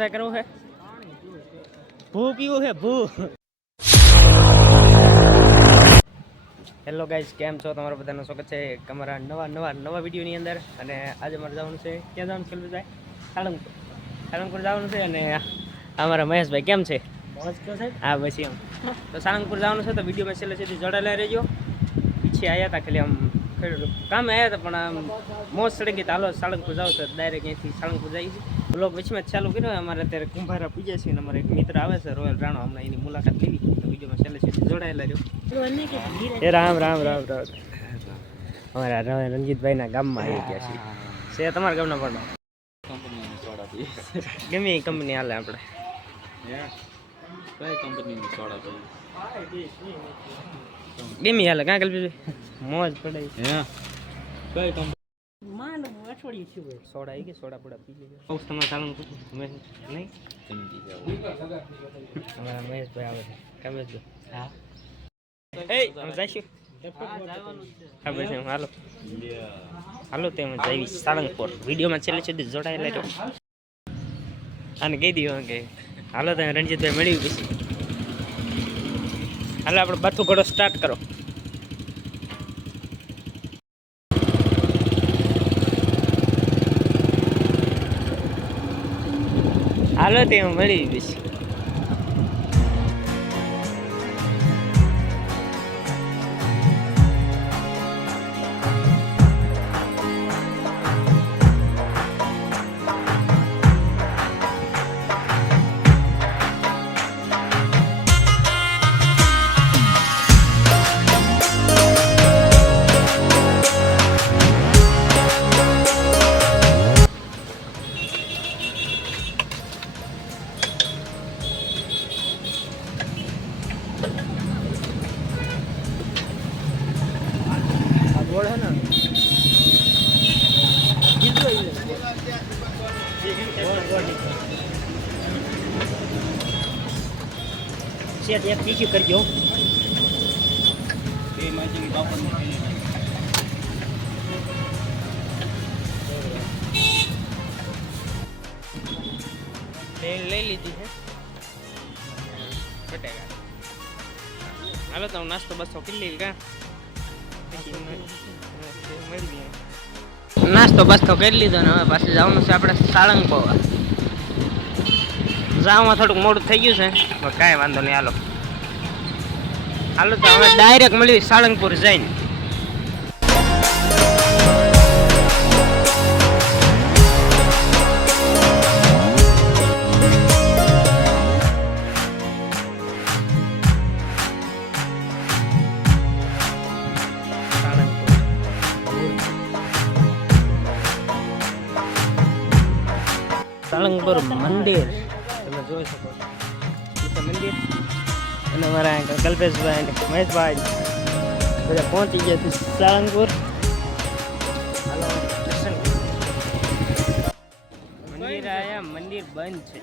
Try करવું है ભૂ પીવું है ભૂ હેલો ગાઈસ કેમ છો તમારા બધાનું સ્વાગત છે અમારા નવા વિડીયોની અંદર અને આજે મારે જવાનું છે ક્યાં જવાનું છે ભાઈ સાળંગપુર જવાનું છે અને અમારા મહેશભાઈ કેમ છે હા બસ એમ તો સાળંગપુર જવાનું છે તો વિડીયોમાં છેલ્લે સુધી જોડાયેલા રહેજો પીછે આવ્યા હતા ખાલી આમ કામે આવ્યા હતા પણ આમ મોજ ચડી ગઈ હાલો સાળંગપુર જાવ તો ડાયરેક્ટ અહીંથી સાળંગપુર જઈએ છીએ બ્લોગ વચમાં ચાલુ કર્યો અમારે અત્યારે કુંભારા પૂજે છે અને અમારે એક મિત્ર આવે છે રોયલ રાણો હમણાં એની મુલાકાત લેવી તો વિડીયોમાં છેલ્લે સુધી જોડાયેલા રહ્યો એ રામ અમારા રણજીતભાઈના ગામમાં આવી ગયા છે તમારા ગામના પણ ગમે એ કંપની હાલે આપણે ગમે હાલે કાં કલ્પી મોજ પડે સોડા આવી ગઈ સોડા પોડા પી ગઈ તમારે સારું નહીં અમારા મહેશભાઈ આવે છે કમેશભાઈ હા જઈશું હાલો તેમ જઈ સાળંગપુર વિડીયોમાં છેલ્લે સુધી જોડાયેલા છો અને કહી દઉં કે હાલો તમે રણજીતભાઈ મળ્યું પછી હાલો આપણે બાથું ઘોડો સ્ટાર્ટ કરો હાલો તે મળી પછી है ना एक पीछे कर दो ले लीजिए है बटेगा हालो तो नाश्तो बस कर लेगा નાસ્તો બાસ્તો કરી લીધો ને હવે પાછું જવાનું છે આપણે સાળંગપુર જવામાં થોડુંક મોડું થઈ ગયું છે પણ કાંઈ વાંધો નહીં હાલો તો હવે ડાયરેક્ટ મળ્યું સાળંગપુર જઈને સાળંગપુર મંદિર તમે જોઈ શકો છો મંદિર અને અમારા કલ્પેશભાઈ અને મહેશભાઈ બધા પહોંચી ગયા છે સાળંગપુર હાલો દર્શન મંદિર આવ્યા મંદિર બંધ છે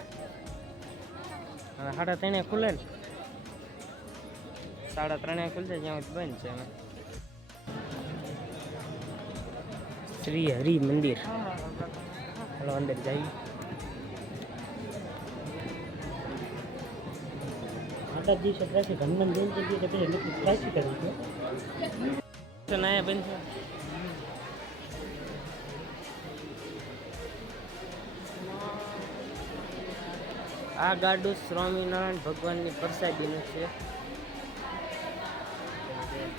3:30 ખુલે ને 3:30 ખુલશે જ્યાં બંધ છે શ્રી હરિ મંદિર હાલો અંદર જઈએ દિવસે ટ્રાફિક હનુમાન જયંતિ કે પછી લોકો ટ્રાફિક કરી છે નયા બંધ છે આ ગાડું સ્વામિનારાયણ ભગવાનની પ્રસાદીનું છે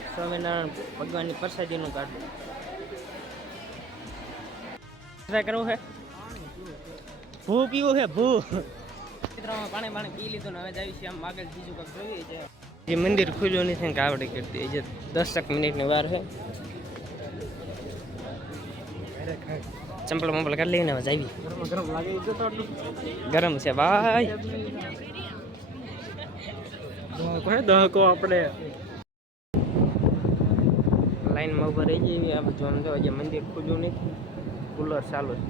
સ્વામિનારાયણ ભગવાનની પ્રસાદીનું ગાડું ટ્રાય કરવું છે ભૂ પીવું છે ભૂ પાણી પી લીધું ને હવે જાવી છે આમ આગળ બીજું કંઈક જોઈએ છે જે મંદિર ખુલ્યું નથી કે આવડે કરતી જે 10 મિનિટની વાર છે ચંપલ મંપલ કરી લઈને હવે જાવી ગરમ છે ભાઈ દહકો આપણે લાઈનમાં ઉભા રહી જઈએ આ બધું આમ જો જે મંદિર ખુલ્યું નથી કુલર ચાલુ છે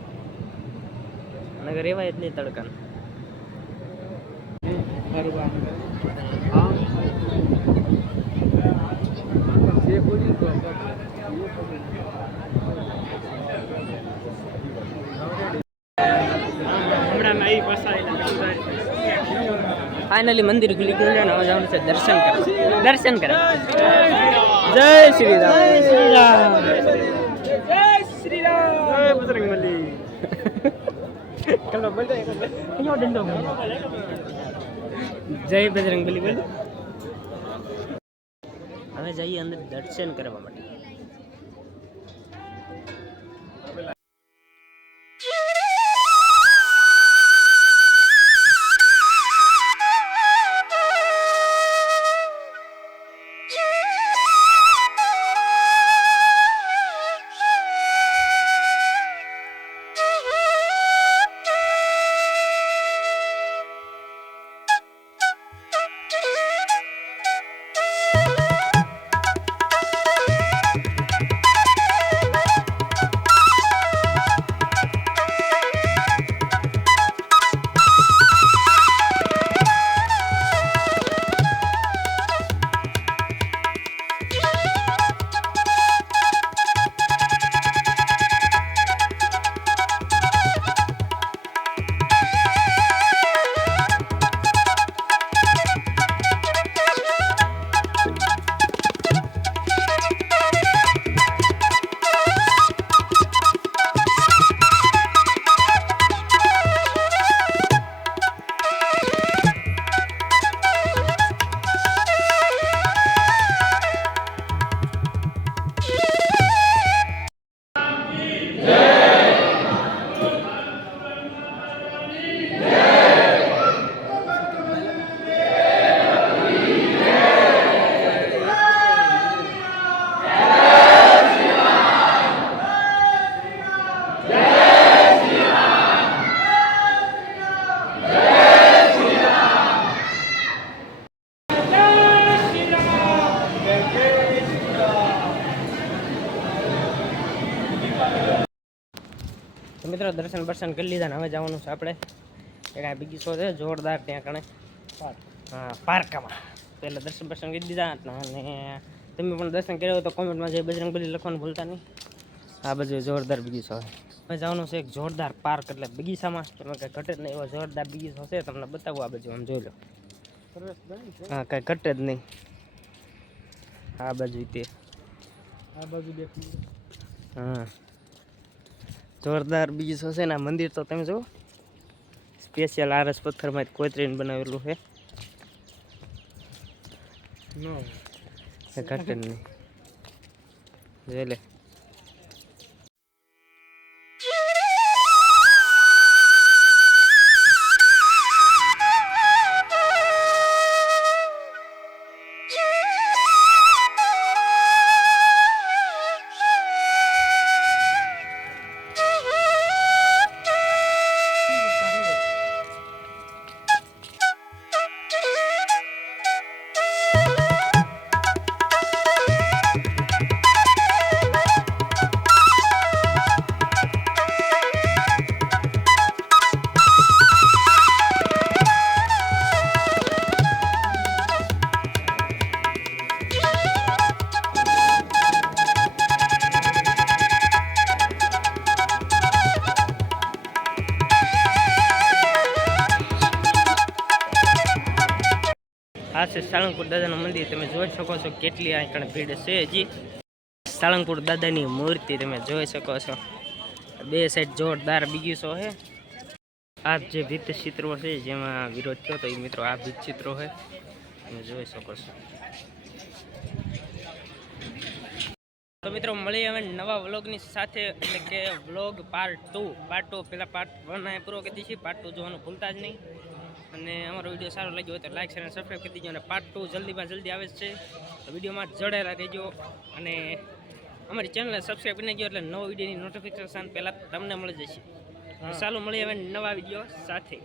નગર રેવાય જ નહીં તડકાને હમણાં આવી પાછા ફાઇનલી મંદિર ખુલી ગયું છે અને હવે જવાનું છે દર્શન કરવા. દર્શન કરવા. જય શ્રી રામ. જય શ્રી રામ. જય શ્રી રામ. જય બજરંગબલી. કલો બોલ દે. કયો ડંડો. જય બજરંગબલી બોલ. હવે જઈએ અંદર દર્શન કરવા માટે. મિત્રો દર્શન બર્શન કરી લીધા ને હવે જવાનું છે આપણે એક આ બીજી શો છે જોરદાર ત્યાં કણે હા પાર્કામાં. પહેલાં દર્શન બર્શન કરી દીધા અને તમે પણ દર્શન કર્યા હોય તો કોમેન્ટમાં જઈ બજરંગબલી લખવાનું ભૂલતા નહીં. આ બાજુ જોરદાર બગીચો છે. હવે જવાનું છે એક જોરદાર પાર્ક એટલે બગીચામાં તમે કંઈ ઘટે જ નહીં એવો જોરદાર બગીચો છે. તમને બતાવું આ બાજુ આમ જોઈ લો. હા કાંઈ ઘટે જ નહીં. આ બાજુ તે આ બાજુ હા જોરદાર બગીચો છે ને. આ મંદિર તો તમે જુઓ સ્પેશિયલ આરસ પથ્થરમાં કોતરીને બનાવેલું છે. ઘટે જ નહીં જોઈ લે. આ છે સાળંગપુર દાદાનું મંદિર. તમે જોઈ શકો છો કેટલી અહીં ભીડ છે. હજી સાળંગપુર દાદાની મૂર્તિ તમે જોઈ શકો છો. બે સાઈડ જોરદાર બગીચો છે. આ જે ભીત ચિત્રો છે જેમાં વિરોધ થયો તો એ મિત્રો આ ભીત ચિત્રો છે તમે જોઈ શકો છો. તો મિત્રો મળી હવે નવા વ્લોગની સાથે એટલે કે વ્લોગ પાર્ટ 2 પહેલાં પાર્ટ 1 પૂરો કરી દઈશું. પાર્ટ 2 જોવાનું ભૂલતા જ નહીં. અને અમારો વિડીયો સારો લાગ્યો હોય તો લાઈક શેર અને સબસ્ક્રાઈબ કરી દીજો. અને પાર્ટ 2 જલ્દીમાં જલ્દી આવે છે. તો વિડીયોમાં જોડાયેલા રહેજો અને અમારી ચેનલને સબસ્ક્રાઈબ કરી નાખજો એટલે નવો વિડીયોની નોટિફિકેશન પહેલાં તમને મળી જશે. ચાલો મળીએ હવે નવા વિડીયો સાથે.